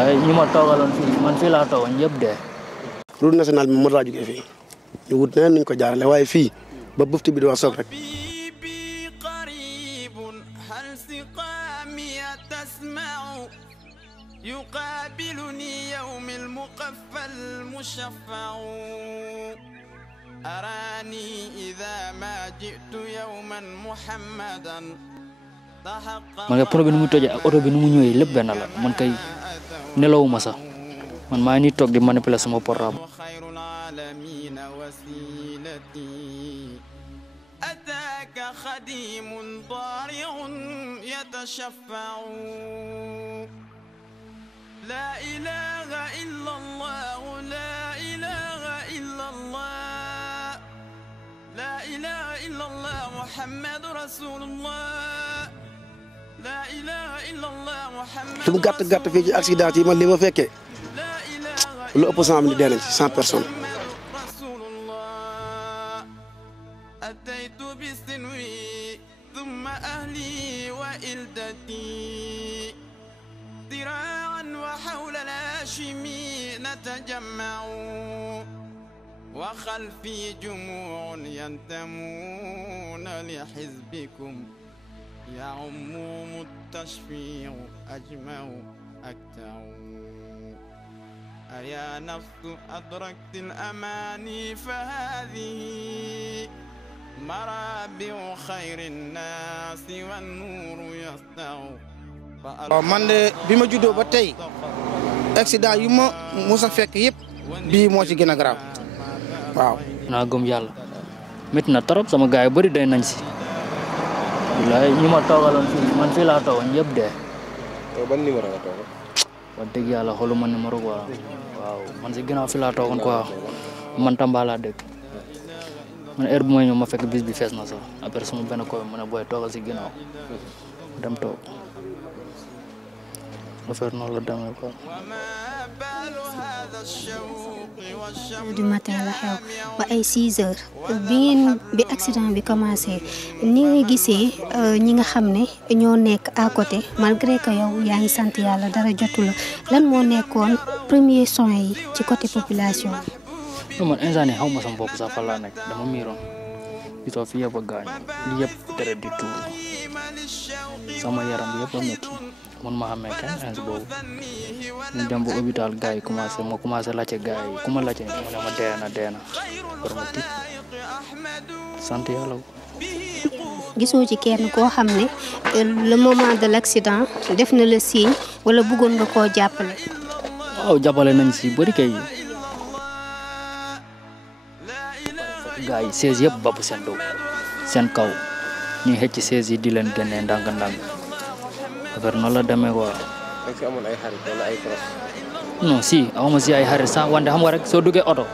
wallaay ñi ma toogaloon fii man fii laa toogoon yëpp de. route nationale bi mën laa jógee fii ñu wut neneen nuñ ko jaarale waaye fii ba bëftu bi di wax soog rek. يقابلني يوم المقفى المشفع أراني إذا ما جئت يوما محمدا man kay projet bi nu mu tojee ak oto bi nu mu ñëwee lépp benn la man kay nelawuma sax man maa ngi nii toog di manipuler sama portable. أتاك خديم ضارع يتشفع لا إله إلا الله لا إله إلا الله لا إله إلا الله محمد رسول الله لا إله إلا الله محمد lu mu gàtt gàtt fii ci accident yi man li ma fekkee lu ëpp 100 ni dee nañ ci 100 personnes. أتيت بسنوي ثم أهلي وإلدتي ذراعا وحول الهاشمي نتجمع وخلفي جموع ينتمون لحزبكم يعمهم التشفيع أجمع أكتع أيا نفس أدركت الأماني فهذه مرابع خير الناس والنور يسطع man de bi ma juddoo ba tey accident yu ma mos a fekk yëpp bii moo ci gën a garaaw waaw. naa gëm yàlla métti na trop sama gars yu bëri day nañ si wallaay ñi ma toogaloon fii man fii laa toogoon yëpp de. ban numéro nga toogoon. wax dëgg yàlla xooluma numéro quoi waaw man si ginnaaw fii laa toogoon quoi man Tamba laa dëkk man heure bu may ñëw ma fekk bis bi fees na sax après sama benn koy mu ne booy toogal si ginnaaw dem toog. affaire noonu la demee quoi. du matin la xew ba ay 6 heures bi accident bi commencé ni nga gisee ñi nga xam ne ñoo nekk à côté malgré que yow yaa ngi sant yàlla dara jotu la lan moo nekkoon premier soin yi ci côté population bi. non man instant yii xaw ma sama bopp sax fan laa nekk dama miiroon gisoo fi yëpp a gaañu li yëpp deret di tuuru sama yaram bi yëpp a métti. man ma xamee kenn ins boobu ñu dem ba hôpital gars yi commencé laajte gars yi ku ma laajte mu ne ma dee na war ma tiit sant yàlla. gisoo ci kenn koo xam ne le moment de l'accident def na le signe wala bëggoon nga koo jàppale. waaw jàppale nañ si bëri kay gars yi 16 yëpp babu seen dow seen kaw ñuy xëcc 16 yi di leen génnee ndànk-ndànk. affaire noonu la demee quoi. est-ce que amoon ay xarit wala ay cross. non si awma si ay xarit sax wante xam nga rek soo duggee oto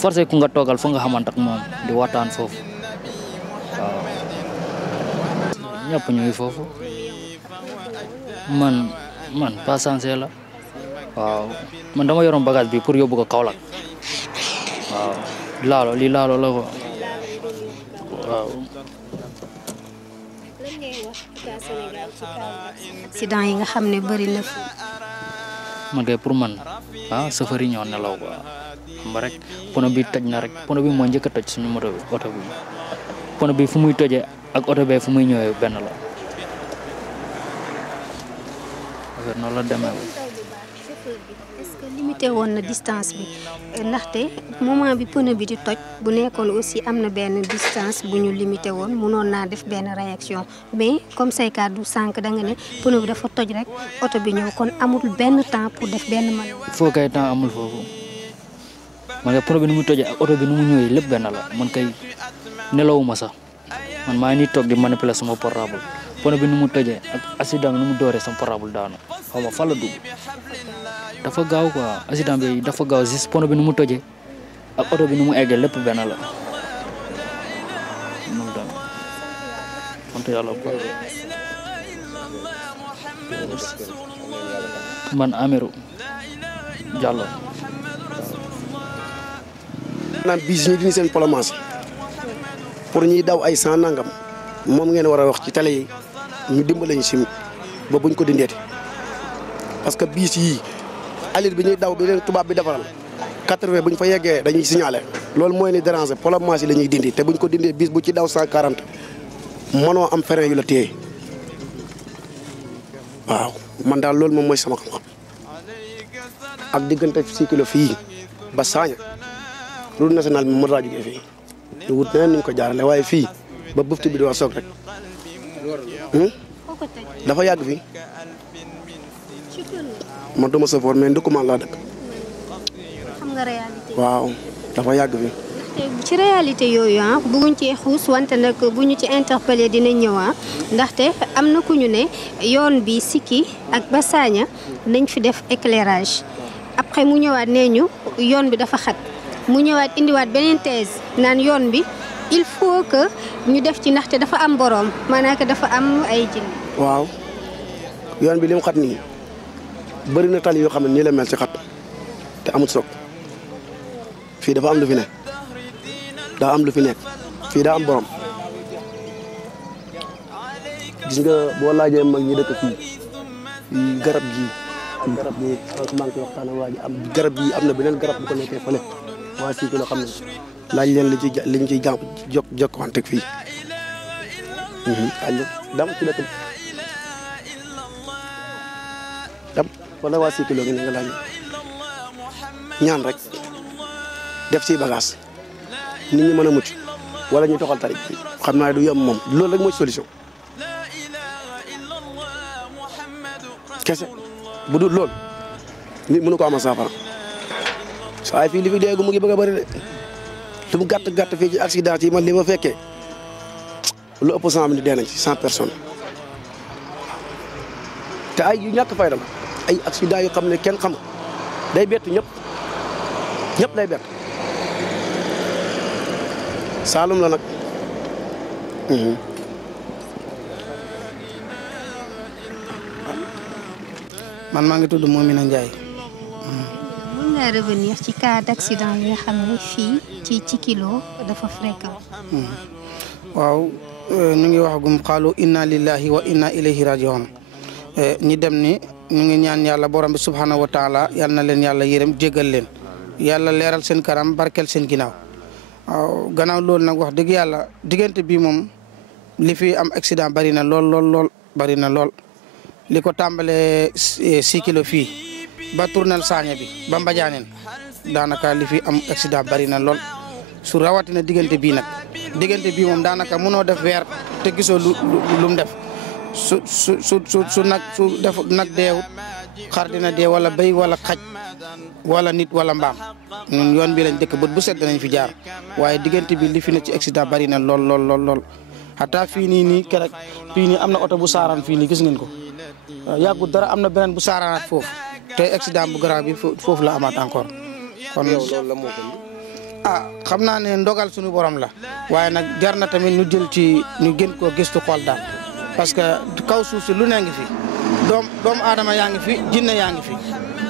forcé ku nga toogal fa nga xamante ak moom di waxtaan foofu waaw ñëpp ñu ngi foofu man pas sensé la waaw man dama yoroon bagage bi pour yóbbu ko Kaolack waaw lii laalo la ko waaw. accident yi nga xam ne bëri na fi. man kay pour man safari ñoo nelaw quoi xam nga rek pono bi toj na rek pono bi moo njëkk a toj suñu moto bi oto bi pono bi fu muy tojee ak oto bee fu muy ñëwee benn la affaire noonu la demee. est-ce que limité woon na distance bi ndaxte moment bi pneu bi di toj bu nekkoon aussi am na benn distance bu ñu limité woon mënoon naa def benn réaction mais comme say kàddu sànq da nga ne pneu bi dafa toj rek oto bi ñëw kon amul benn temps pour def benn man. foo kay temps amul foofu man kay pneu bi nu mu tojee ak oto bi nu mu ñëwee lépp benn la man kay nelawuma sax man maa ngi nii toog di manipuler sama portable pneu bi nu mu tojee ak accident bi nu mu dooree sama portable daanu xaw ma fan la dugg. dafa gaaw quoi accident bi dafa gaaw juste pono bi nu mu tojee ak oto bi nu mu eggee lépp benn la moom daal sant yàlla bu baax. man Amirou Diallo. naan bis ñu dindi seen polomaas pour ñuy daw ay 100 nangam moom ngeen war a wax ci télé yi ñu dimbale ñu si ba buñ ko dindeeti parce que biis yii alir bi ñuy daw bi leen tubaab bi defaral 80 bu ñu fa yeggee dañuy signaler loolu mooy ni déranger polomage yi la ñuy dindi te bu ñu ko dindee biis bu ci daw 140 mënoo am frein yu la téye waaw man daal loolu moom mooy sama xam-xam ak diggante 6 kilo fii ba Saaña route nationale bi mën raa jógee fii ñu wut neneen niñ ko jaarale waaye fii ba bëfti bi di wax soog rek dafa yàgg fii man duma safoor mais ndëkkumaan laa dëkk xam nga réalité. waaw dafa yàgg fii ci réalité yooyu bëgguñ ci xuus wante nag bu ñu ci interpellé dina ñëw ndaxte am na ku ñu ne yoon bi Sikki ak ba Saaña nañ fi def éclairage après mu ñëwaat nee ñu yoon bi dafa xat mu ñëwaat indiwaat beneen thèse naan yoon bi il faut que ñu def ci ndaxte dafa am boroom maanaam que dafa am ay jinne. waaw yoon bi li mu xat nii bëri na tali yoo xam ne nii la mel ci xat te amul soog fii dafa am lu fi ne daa am lu fi nekk fii daa am borom gis nga boo laajee mag ñi dëkk fii garab gii ak garab gi maa ngi koy waxtaan waa ji am garab gii am na beneen garab bu ko nekkee fële waa si loo xam ne laaj leen li ñu ciy jokkuwanteeg fii dam ci dëkk dam wala waa si kilo gi ne nga laaj ñaan rek def ci bagage nit ñi mën a mucc wala ñu toxal tari xam naa du yem moom loolu rek mooy solution kese bu dul loolu nit mënu ko amal saafara saa fii li fi dégg mu ngi bëgg a bëri de lu mu gàtt fii ci accident yi man li ma fekkee lu ëpp 100 minutes dee nañ ci 100 personnes te ay yu ñàkk fayda la ay accident yu xam ne kenn xam day bett ñëpp lay bett Saalum la nag. man maa ngi tudd Momina Ndiaye. mën nga revenir ci cas d'accident yi nga xam ne fii ci kilo dafa fréquent. waaw ñu ngi waxagum xaalu inna lillahi wa inna ilayhi rajiun ñi dem ni ñu ngi ñaan yàlla borom bi subhanahu wa taala yal na leen yàlla yërëm jéggal leen yàlla leeral seen kanam barkel seen ginnaaw. waaw gannaaw loolu nag wax dëgg yàlla diggante bi moom li fi am accident bari na lool bari na lool li ko tàmbalee 6 kilo fii ba tournel Saaña bi ba Mbadianeen daanaka li fi am accident bari na lool su rawatina diggante bii nag diggante bii moom daanaka mënoo def weer te gisoo lu mu def su nag deewut xar dina dee wala béy wala xaj wala nit wala mbaam ñun yoon bi lañ dëkk bët bu set danañ fi jaar waaye diggante bi li fi ne ci accident bari na lool xataa fii nii keroog fii nii am na oto bu saaraan fii nii gis ngeen ko yàggut dara am na beneen bu saaraanaat foofu te accident bu grave bi foofu la amaat encore. kon loolu la moo ko xam naa ne ndogal suñu borom la waaye nag jar na tamit ñu jël ci ñu gën koo gëstu xool daal parce que kaw suuf si lu ne ngi fi doomu aadama yaa ngi fi jinne yaa ngi fi.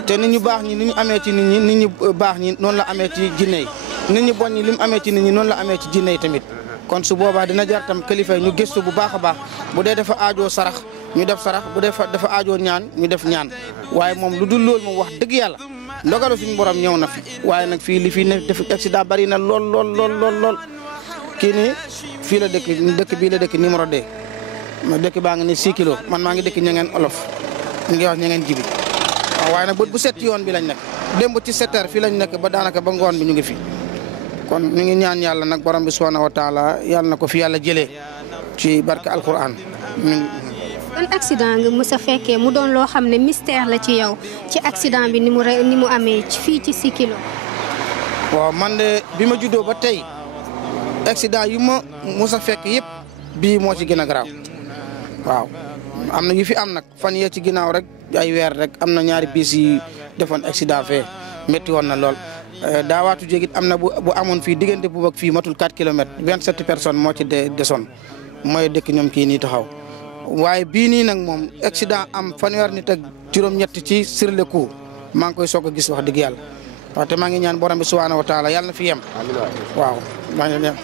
te nit ñu baax ñi ni ñu amee ci nit ñu baax ñi noonu la amee ci jinne yi nit ñu bon ñi li mu amee ci nit ñi noonu la amee ci jinne yi tamit kon su boobaa dina jar tam kilifa yi ñu gëstu bu baax a baax bu dee dafa aajoo sarax ñu def sarax bu dee dafa aajoo ñaan ñu def ñaan waaye moom lu dul loolu moom wax dëgg yàlla ndogalu suñu borom ñëw na fi waaye nag fii li fi ne def accident bari na lool kii nii fii la dëkk bii la dëkk numéro 2 ma dëkk baa ngi ni 6 kilos man maa ngi dëkk ñangeen olof ñu ngi wax ñangeen jibi waaw waaye nag bët bu set ci yoon bi lañ nekk démb ci 7 heures fii lañ nekk ba daanaka ba ngoon bi ñu ngi fi kon ñu ngi ñaan yàlla nag borom bi subhanahu wa taala yàlla na ko fi yàlla jëlee ci barke alquran. ban accident nga mës a fekkee mu doon loo xam ne mystère la ci yow ci accident bi ni mu amee fii ci 6 kilos. waaw man de bi ma juddoo ba tey accident yu ma mës a fekk yëpp bii moo ci gën a garaaw waaw am na yu fi am nag fan yee ci ginnaaw rek. ay weer rek am na ñaari bis yi defoon accident fee métti woon na lool daawaatu jégit am na bu amoon fii diggante bu ak fii matul 4 kilomètres 27 personnes moo ci desoon mooy dëkk ñoom kii nii taxaw waaye bii nii nag moom accident am fanweer nit ak juróom-ñett ci sur le coup maa ngi koy soog a gis wax dëgg yàlla waaw te maa ngi ñaan borom bi subhanahu wa taala yàlla na fi yem waaw maa ngi leen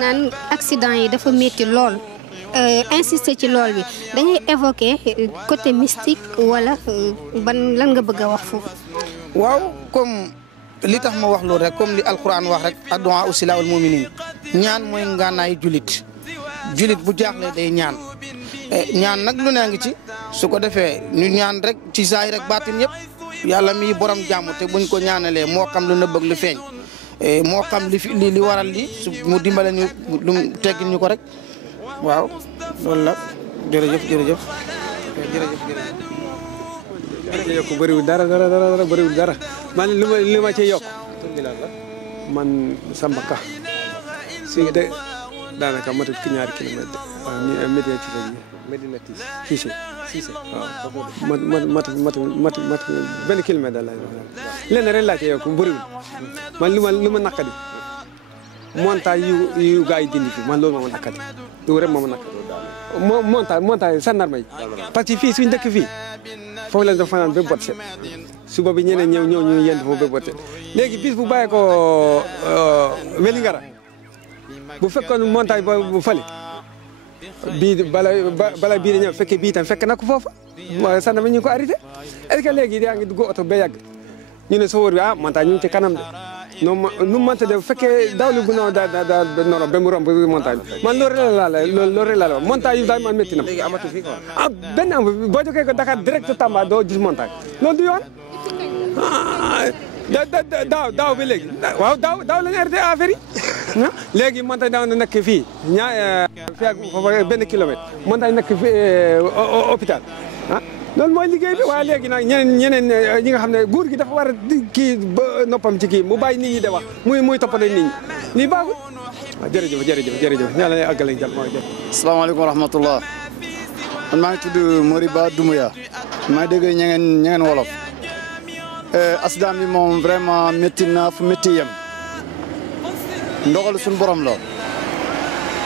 naan accident yi dafa métti lool insister ci lool bi dañuy évoquer côté mystique wala ban lan nga bëgg a wax foofu. waaw comme li tax ma wax loolu rek comme li alquran wax rek addu'a usilaa'ul mu'minin ñaan mooy ngànnaayu julit bu jaaxle day ñaan ñaan nag lu ne ngi ci su ko defee ñu ñaan rek ci saay rek baatin yëpp yàlla mi borom jàmm te buñ ko ñaanalee moo xam lu nëbb ak lu feeñ moo xam li waral li su mu dimbale ñu lu teggil ñu ko rek waaw loolu la jërëjëf jërëjëf yokk bëriwul dara bëriwul dara man li ma ci yokk man Samba Ka si de daanaka matut ki ñaari kilomètre waaw ni Medina Cissé Medina Cissé waaw mat benn kilomètre daal laay lenn rek laa ci yokk bëriwul man lu ma naqadi montagne yu gaa yi dindi fi man loolu moo ma naqadi loolu rek moo ma naqadi montagne sandarma yi parce que fii suñu dëkk fii foofu lañ doon fanaan ba bot set suba bi ñeneen ñëw ñu yend foofu ba bot set léegi bis bu bàyyee ko Vélingara bu fekkoon montagne bu fële bii bala bii di ñëw fekkee bii tam fekk na ko foofu sandarma ñu ngi ko arrêté est-ce que léegi yaa ngi dugg oto ba yàgg ñu ne sofër bi montagne ñu ngi ci kanam de non nu mu mënta def fekkee dawlu bu noonu noonu ba mu romb montagne man loolu rek laa la wax montagne yi daal man métti na ma. léegi amatu fi quoi. benn am boo jógee ko Dakar direct Tamba doo gis montagne loolu du yoon daaw bi léegi waaw daaw la ñu arrêté affaire yi léegi montagne daaw na nekk fii fii ak benn kilomètre montagne nekk fii hôpital loolu mooy liggéey bi waaye léegi nag ñeneen ñi nga xam ne nguur gi dafa war a kii ba noppam ci kii mu bàyyi nit ñi de wax muy toppale nit ñi lii baaxul waaw jërëjëf yàlla na àggale jàll mooy jërëjëf. asalaamaaleykum wa rahmatullah man maa ngi tudd Moriba Doumbouya maa ngi dégg ñangeen wolof accident bi moom vraiment métti na fu métti yem ndogal suñu borom la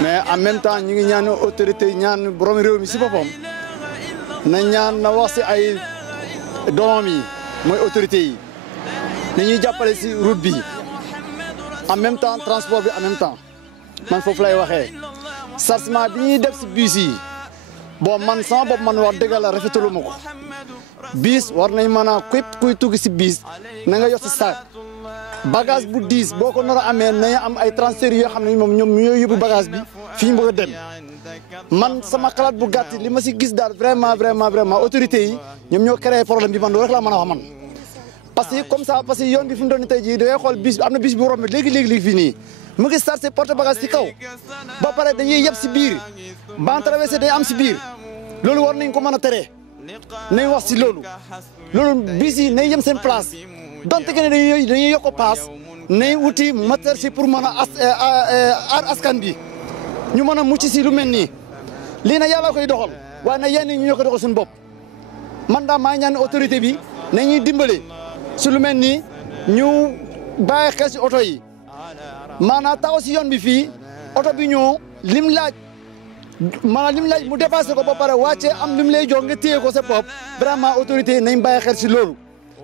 mais en même temps ñu ngi ñaan autorité yi ñaan borom réew mi si boppam na ñaan na wax si ay doomam yi mooy autorité yi na ñuy jàppale si route bi en même temps transport bi en même temps man foofu lay waxee chargement bi ñuy def si bus yi bon man sama bopp man wax dëgg la rafetalu ma ko bus war nañ mën a képp kuy tugg si bus na nga yor si saak bagage bu diis boo ko nar a amee nañu am ay transfert yoo xam ne moom ñoom ñoo yóbbu bagage bi fi ñu bëgg a dem man sama xalaat bu gàtt li ma si gis daal vraiment autorités yi ñoom ñoo créé problème bi man loolu rek laa mën a wax man parce que comme ça parce que yoon bi fi mu doon tey jii da ngay xool bis am na bis bu romb léegi fii nii mu ngi chargé porte bagage si kaw ba pare dañuy yeb si biir ban traversé day am si biir loolu war nañ ko mën a tere nañ wax si loolu bis yi nañ yem seen place donte que ne dañuy yokk paas nañ wuti matériel si pour mën a aar askan bi ñu mën a mucc si lu mel nii lii na yàlla koy doxal waaye nag yenn ñu ñoo ko doxal suñu bopp man daal maa ñaan autorité bi nañuy dimbale si lu mel nii ñu bàyyi xel si oto yi maanaam taxaw si yoon bi fii oto bi ñëw lim laaj mu dépassé ko ba pare wàccee am lim lay jox nga téye ko sa bopp vraiment autorité yi nañ bàyyi xel si loolu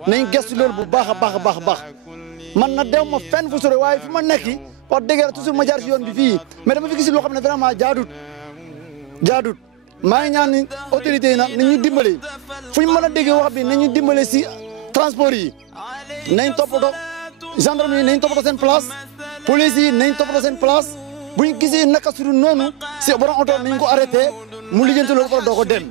nañ gëstu loolu bu baax a baax man na dew ma fenn fu sore waaye fi ma nekki wax dëgg yàlla toujours ma jaar si yoon bi fii mais dama fi gis loo xam ne vraiment jaadut maa ngi ñaan ni autorités yi nag nañu dimbale fu ñu mën a déggee wax bi nañu dimbale si transport yi nañ toppatoo gendarme yi nañ toppatoo seen place police yi nañ toppatoo seen place bu ñu gisee naka su dul noonu si borom oto nañ ko arrêté mu lijjanti loolu doo ko dem